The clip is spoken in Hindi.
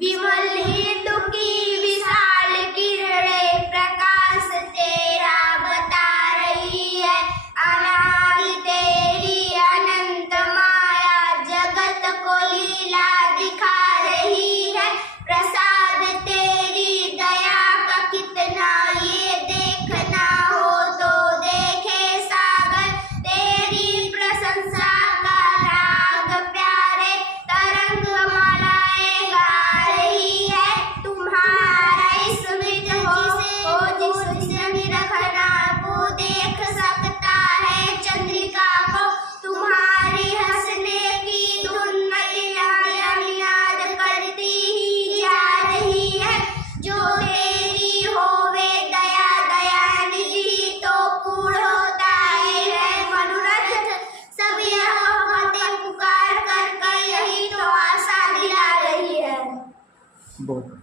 विमल हिंदू की विशाल किरणें प्रकाश तेरा बता रही है। अनादि तेरी अनंत माया जगत को लीला दिखा रही है। प्रसाद तेरी दया का कितना ये देखना हो तो देखे सागर। तेरी प्रशंसा का राग प्यारे तरंग मालाएं गा रही है। तुम्हारा स्मित हो जिसे निरखना वो देख सकता है चंद्रिका को। तुम्हारी हंसने की धुन याद करती ही जा रही है। जो तेरी होवे दया दयानिधि तो पूर्ण होता है मनोरथ। सब यह बातें पुकार कर यही तो आशा दिला रही है। बहुत